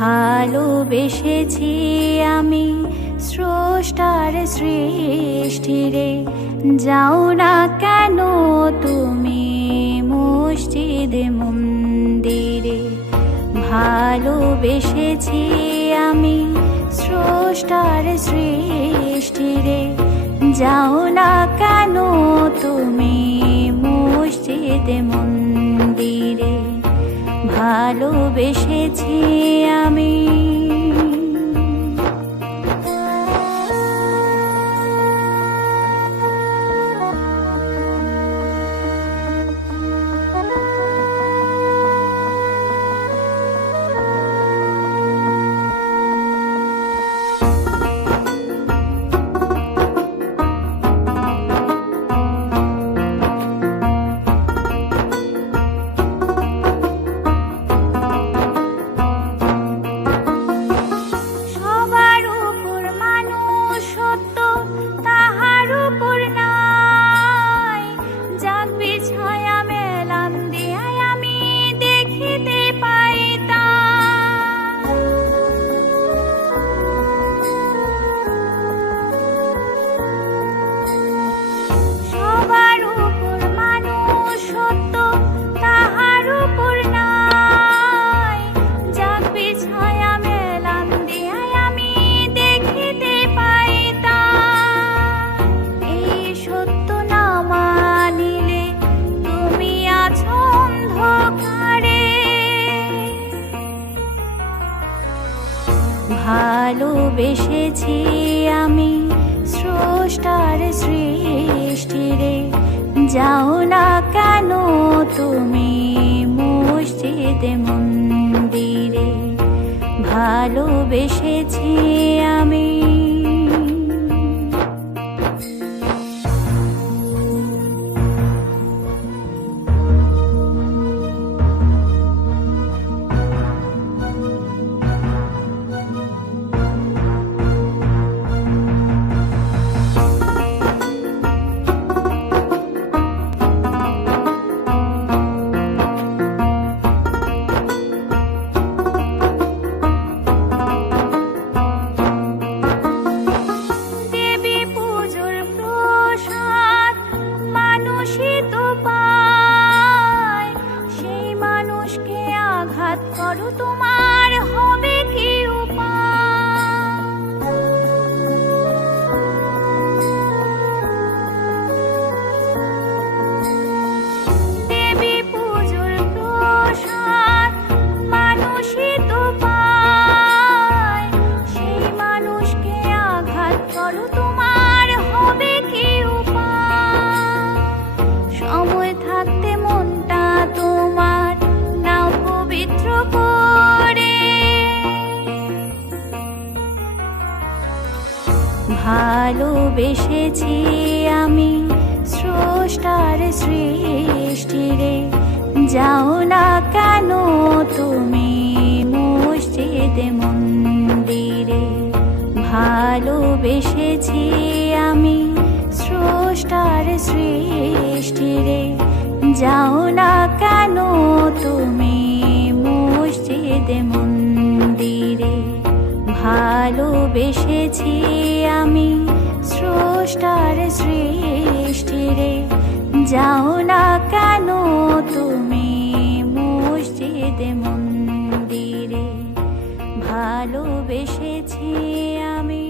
ভালোবেসেছি আমি স্রষ্টার সৃষ্টিরে, যাও না কেন তুমি মসজিদে মন্দিরে। ভালোবেসেছি আমি স্রষ্টার সৃষ্টিরে, যাও না কেন তুমি মসজিদে মন্দিরে। ভালোবেসেছি আমি। ভালোবেসেছি আমি স্রষ্টার সৃষ্টিরে, যাও না কেন তুমি মসজিদে মন্দিরে। ভালোবেসেছি আমি। করো তোমার হবে কি উপায়। দেবী পুজোর প্রসাদ মানুষই তো পায়, সেই মানুষকে আঘাত করো তোমার হবে কি উপায়। সময় থাকতে মনটা তোমার নাও পবিত্র করে। ভালোবেসেছি আমি স্রষ্টার সৃষ্টিরে, যাও না কেন তুমি মসজিদে মন্দিরে। ভালোবেসেছি আমি স্রষ্টার সৃষ্টিরে, যাও না কেন তুমি মসজিদে মন্দিরে। ভালোবেসেছি আমি স্রষ্টার সৃষ্টিরে, যাও না কেন তুমি মসজিদে মন্দিরে। ভালোবেসেছি আমি।